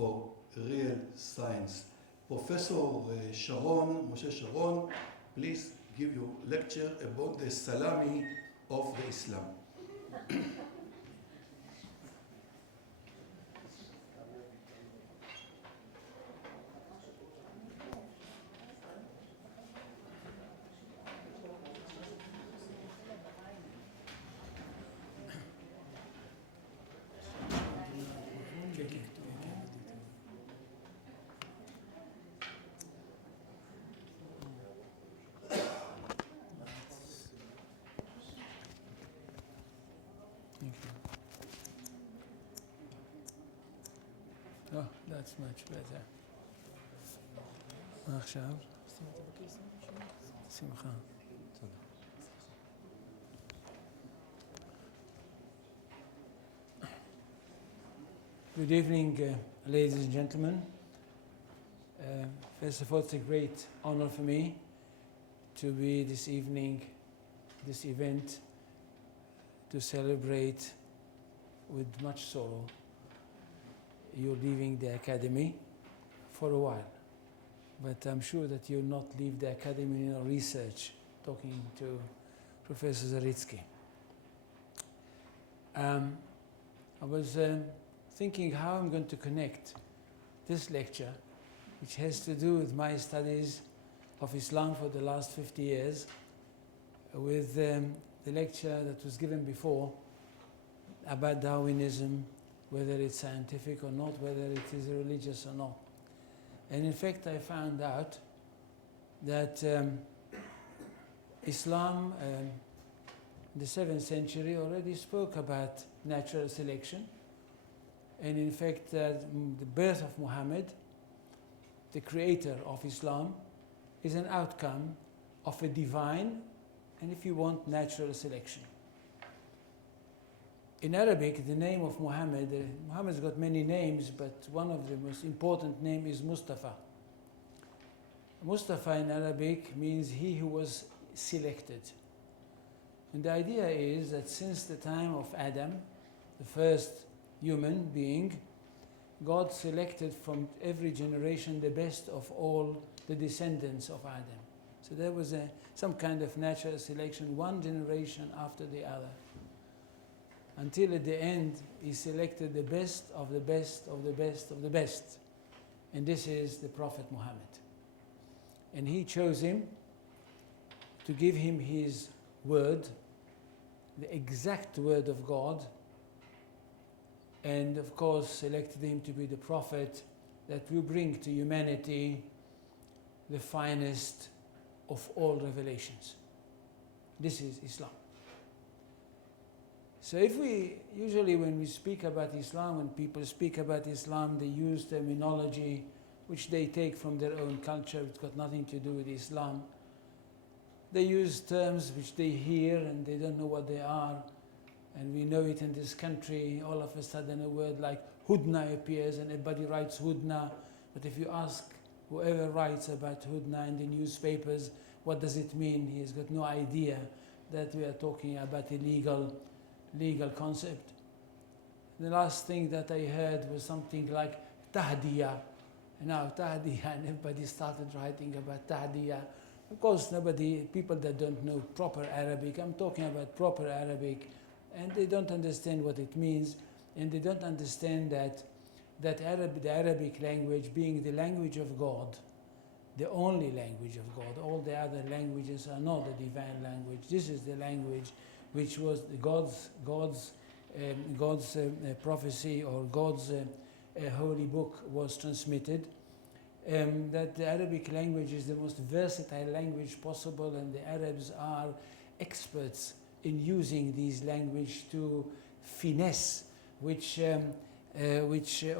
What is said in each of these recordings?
for real science. Professor Sharon, Moshe Sharon, please give your lecture about the salami of the Islam. Oh, that's much better. עכשיו? שמחה. Good evening, ladies and gentlemen. First of all, it's a great honor for me to be this evening, this event, to celebrate with much sorrow you're leaving the academy for a while. But I'm sure that you'll not leave the academy in your research, talking to Professor Zaritsky. I was thinking how I'm going to connect this lecture, which has to do with my studies of Islam for the last 50 years, with the lecture that was given before about Darwinism, whether it's scientific or not, whether it is religious or not. And in fact, I found out that Islam in the 7th century already spoke about natural selection. And in fact, the birth of Muhammad, the creator of Islam, is an outcome of a divine, and if you want, natural selection. In Arabic, the name of Muhammad, Muhammad's got many names, but one of the most important name is Mustafa. Mustafa in Arabic means he who was selected. And the idea is that since the time of Adam, the first human being, God selected from every generation the best of all the descendants of Adam. So there was some kind of natural selection, one generation after the other. Until at the end, he selected the best of the best of the best of the best. And this is the Prophet Muhammad. And he chose him to give him his word, the exact word of God, and of course selected him to be the prophet that will bring to humanity the finest of all revelations. This is Islam. So usually when we speak about Islam, when people speak about Islam, they use terminology which they take from their own culture. It's got nothing to do with Islam. They use terms which they hear and they don't know what they are. And we know it in this country. All of a sudden a word like Hudna appears and everybody writes Hudna. But if you ask whoever writes about Hudna in the newspapers, what does it mean? He's got no idea that we are talking about a legal concept. The last thing that I heard was something like Tahdiya. Now Tahdiya, and everybody started writing about Tahdiya. Of course, people that don't know proper Arabic, I'm talking about proper Arabic, and they don't understand what it means, and they don't understand that the Arabic language being the language of God, the only language of God. All the other languages are not the divine language. This is the language which was God's prophecy, or God's holy book was transmitted. That the Arabic language is the most versatile language possible, and the Arabs are experts in using this language to finesse, which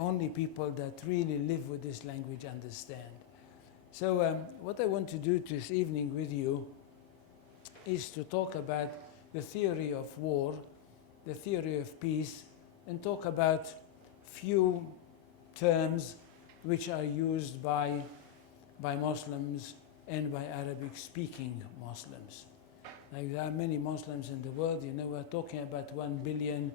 only people that really live with this language understand. So what I want to do this evening with you is to talk about the theory of war, the theory of peace, and talk about few terms which are used by Muslims and by Arabic-speaking Muslims. Like there are many Muslims in the world, we're talking about 1 billion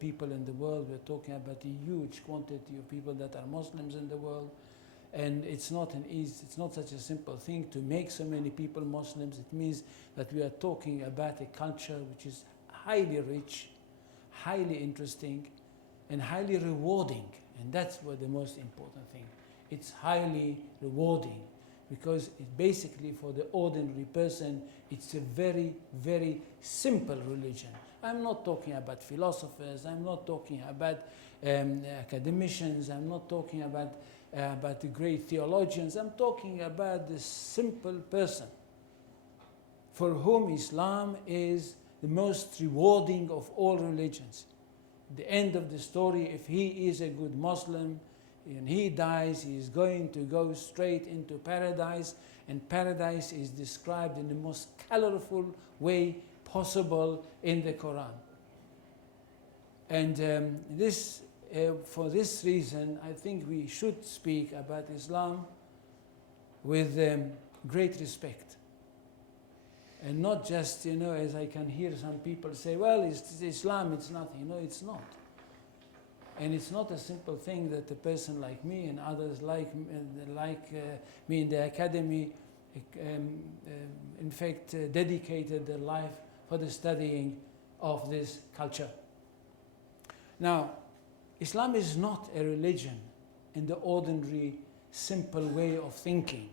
people in the world. We're talking about a huge quantity of people that are Muslims in the world. And it's not such a simple thing to make so many people Muslims. It means that we are talking about a culture which is highly rich, highly interesting, and highly rewarding. And that's what the most important thing. It's highly rewarding because it basically, for the ordinary person, it's a very, very simple religion. I'm not talking about philosophers. I'm not talking about academicians. I'm not talking about the great theologians. I'm talking about the simple person for whom Islam is the most rewarding of all religions. At the end of the story, if he is a good Muslim and he dies, he is going to go straight into paradise, and paradise is described in the most colorful way possible in the Quran. And for this reason, I think we should speak about Islam with great respect. And not just, as I can hear some people say, well, it's Islam, it's nothing. No, it's not. And it's not a simple thing that a person like me and others like me in the academy, in fact, dedicated their life for the studying of this culture. Now, Islam is not a religion in the ordinary, simple way of thinking.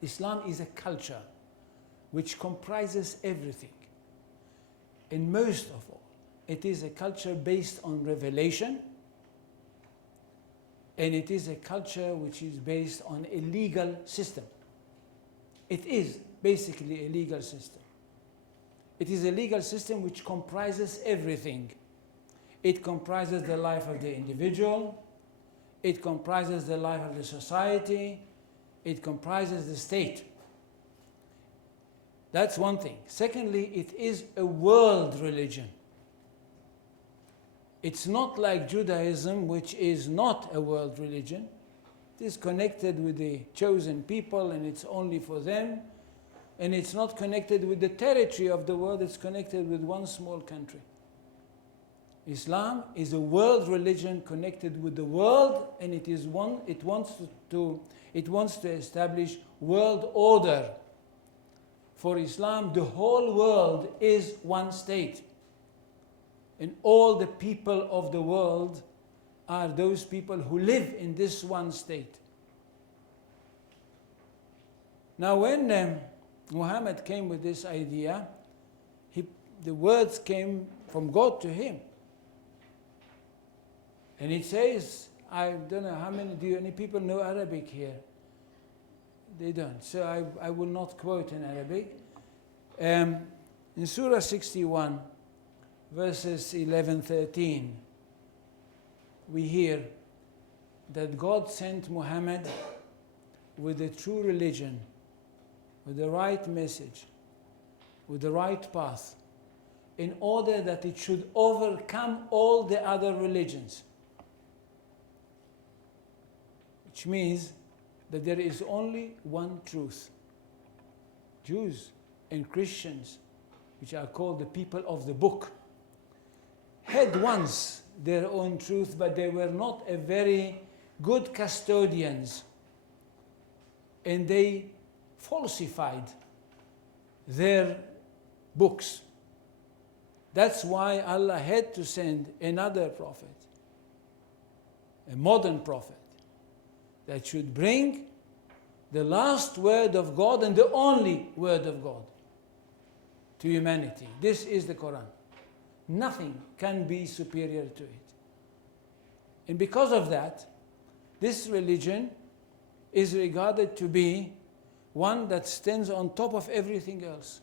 Islam is a culture which comprises everything. And most of all, it is a culture based on revelation, and it is a culture which is based on a legal system. It is basically a legal system. It is a legal system which comprises everything. It comprises the life of the individual, it comprises the life of the society, it comprises the state. That's one thing. Secondly, it is a world religion. It's not like Judaism, which is not a world religion. It is connected with the chosen people, and it's only for them. And it's not connected with the territory of the world, it's connected with one small country. Islam is a world religion connected with the world, and it wants to establish world order. For Islam, the whole world is one state. And all the people of the world are those people who live in this one state. Now, when Muhammad came with this idea, the words came from God to him. And it says, I don't know how many, do any people know Arabic here? They don't. So I will not quote in Arabic. In Surah 61, verses 11-13, we hear that God sent Muhammad with the true religion, with the right message, with the right path, in order that it should overcome all the other religions. Which means that there is only one truth. Jews and Christians, which are called the people of the book, had once their own truth, but they were not a very good custodians, and they falsified their books. That's why Allah had to send another prophet, a modern prophet, that should bring the last word of God and the only word of God to humanity. This is the Quran. Nothing can be superior to it. And because of that, this religion is regarded to be one that stands on top of everything else.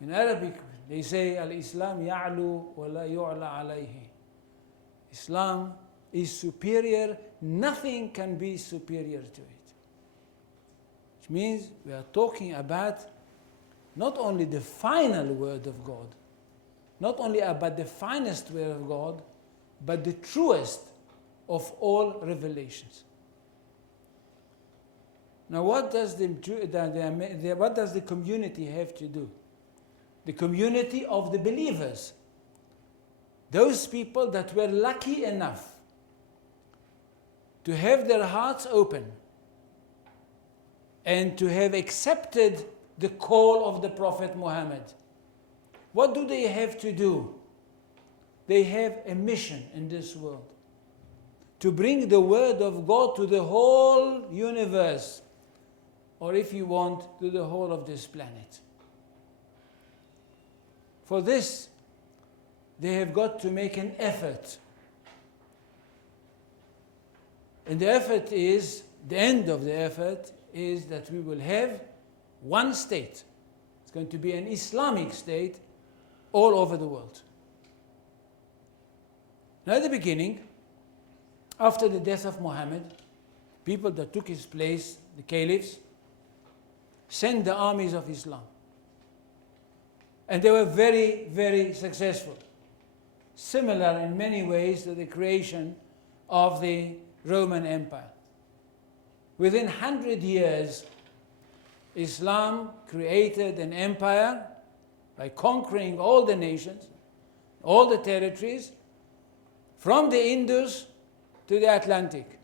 In Arabic, they say, Al-Islam ya'lu wa la yu'la alayhi. Islam is superior, nothing can be superior to it. Which means we are talking about not only the final word of God, not only about the finest word of God, but the truest of all revelations. Now, what does the community have to do? The community of the believers those people that were lucky enough to have their hearts open and to have accepted the call of the Prophet Muhammad. What do they have to do? They have a mission in this world, to bring the word of God to the whole universe, or if you want, to the whole of this planet. For this, they have got to make an effort. And the effort is, the end of the effort is that we will have one state. It's going to be an Islamic state all over the world. Now at the beginning, after the death of Muhammad, people that took his place, the caliphs, sent the armies of Islam. And they were very, very successful. Similar in many ways to the creation of the Roman Empire. Within 100 years, Islam created an empire by conquering all the nations, all the territories, from the Indus to the Atlantic,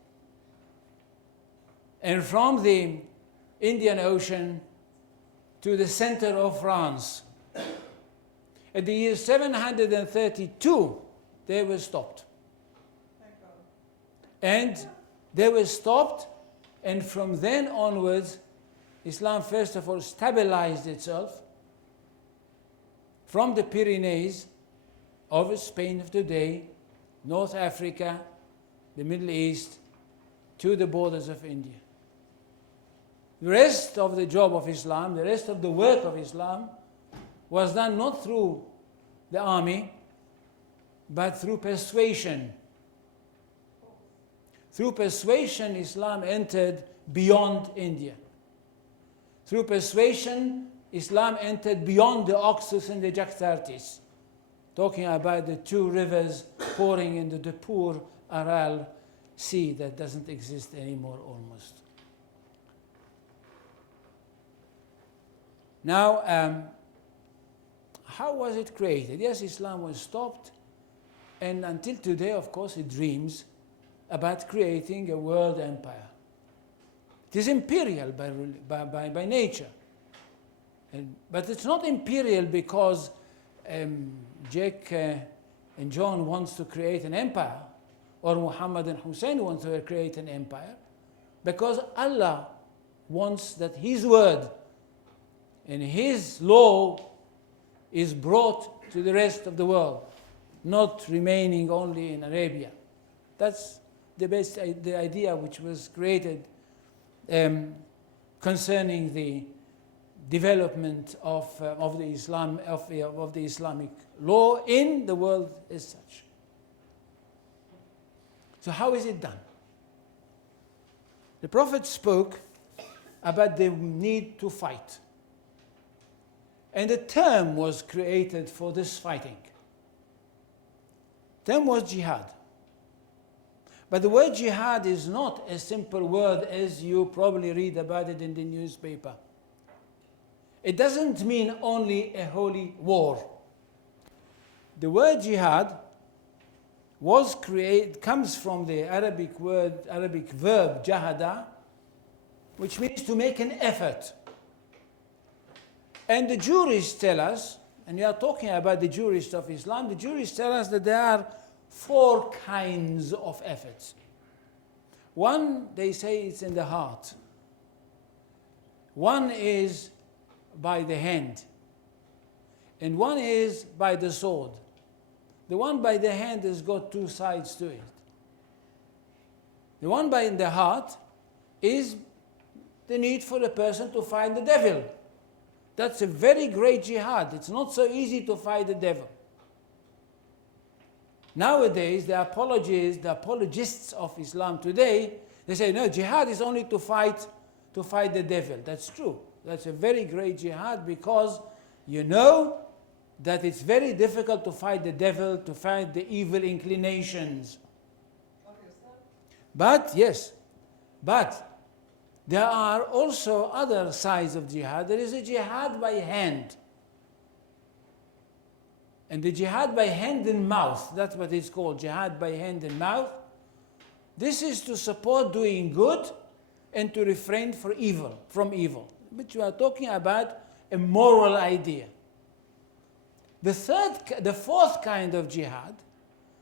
and from the Indian Ocean to the center of France. At the year 732, they were stopped. And they were stopped, and from then onwards, Islam first of all stabilized itself from the Pyrenees over Spain of today, North Africa, the Middle East, to the borders of India. The rest of the job of Islam, the rest of the work of Islam, was done not through the army, but through persuasion. Through persuasion, Islam entered beyond India. Through persuasion, Islam entered beyond the Oxus and the Jaxartes, talking about the two rivers pouring into the poor Aral Sea that doesn't exist anymore almost. Now, how was it created? Yes, Islam was stopped, and until today, of course, it dreams about creating a world empire. It is imperial by nature. But it's not imperial because Jack and John wants to create an empire, or Muhammad and Hussein want to create an empire, because Allah wants that His word and His law is brought to the rest of the world, not remaining only in Arabia. That's the idea which was created concerning the development of the Islamic law in the world as such. So how is it done? The Prophet spoke about the need to fight. And a term was created for this fighting. The term was jihad. But the word jihad is not a simple word as you probably read about it in the newspaper. It doesn't mean only a holy war. The word jihad comes from the Arabic verb jahada, which means to make an effort. And the jurists tell us, and we are talking about the jurists of Islam, the jurists tell us that there are 4 kinds of efforts. One, they say it's in the heart. One is by the hand. And one is by the sword. The one by the hand has got 2 sides to it. The one by the heart is the need for a person to fight the devil. That's a very great jihad. It's not so easy to fight the devil. Nowadays, the apologists of Islam today, they say, no, jihad is only to fight the devil. That's true. That's a very great jihad because you know that it's very difficult to fight the devil, to fight the evil inclinations. But there are also other sides of jihad. There is a jihad by hand. And the jihad by hand and mouth, that's what it's called, jihad by hand and mouth. This is to support doing good and to refrain from evil. But you are talking about a moral idea. The fourth kind of jihad,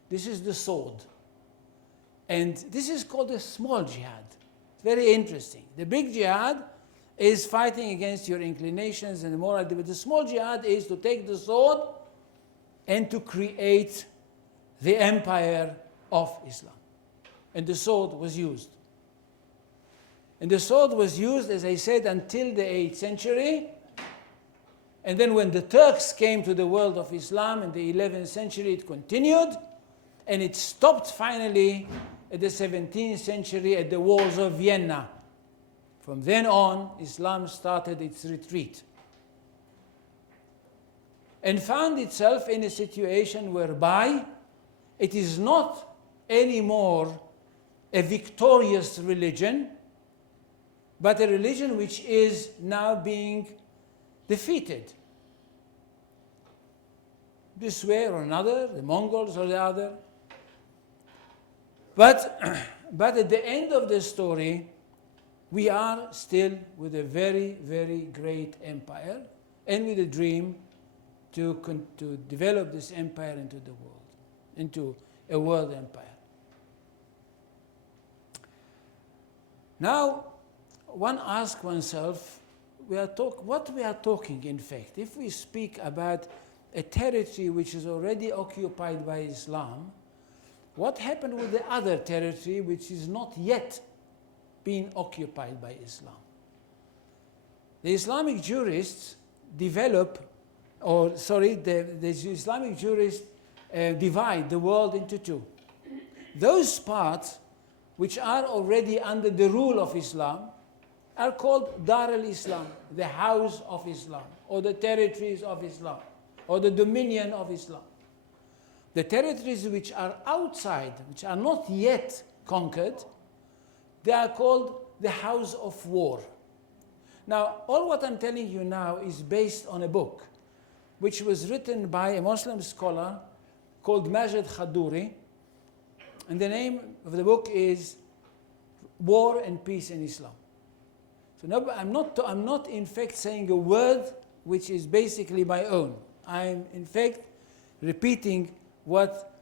this is the sword. And this is called a small jihad. It's very interesting. The big jihad is fighting against your inclinations and the moral idea. But the small jihad is to take the sword and to create the empire of Islam. And the sword was used. And the sword was used, as I said, until the 8th century. And then when the Turks came to the world of Islam in the 11th century, it continued. And it stopped finally at the 17th century at the Wars of Vienna. From then on, Islam started its retreat. And found itself in a situation whereby it is not anymore a victorious religion, but a religion which is now being defeated. This way or another, the Mongols or the other. But at the end of the story, we are still with a very, very great empire and with a dream to develop this empire into the world, into a world empire. Now, one asks oneself, what we are talking, in fact. If we speak about a territory which is already occupied by Islam, what happened with the other territory which is not yet being occupied by Islam? The Islamic jurists divide the world into two. Those parts which are already under the rule of Islam are called Dar al-Islam, the house of Islam, or the territories of Islam, or the dominion of Islam. The territories which are outside, which are not yet conquered, they are called the house of war. Now, all what I'm telling you now is based on a book which was written by a Muslim scholar called Majid Khadouri, and the name of the book is War and Peace in Islam. So no, I'm not in fact saying a word which is basically my own. I'm in fact repeating what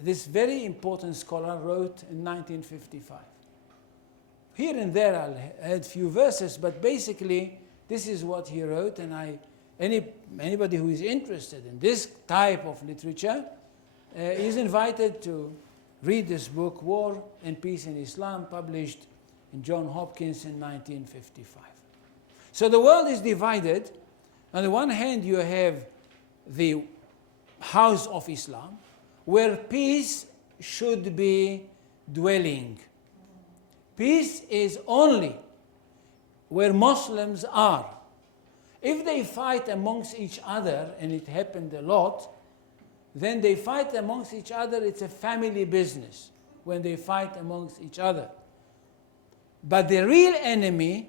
this very important scholar wrote in 1955. Here and there I'll add a few verses, but basically this is what he wrote, and anybody who is interested in this type of literature is invited to read this book, War and Peace in Islam, published in Johns Hopkins in 1955. So the world is divided. On the one hand, you have the house of Islam, where peace should be dwelling. Peace is only where Muslims are. If they fight amongst each other, and it happened a lot, then they fight amongst each other. It's a family business when they fight amongst each other. But the real enemy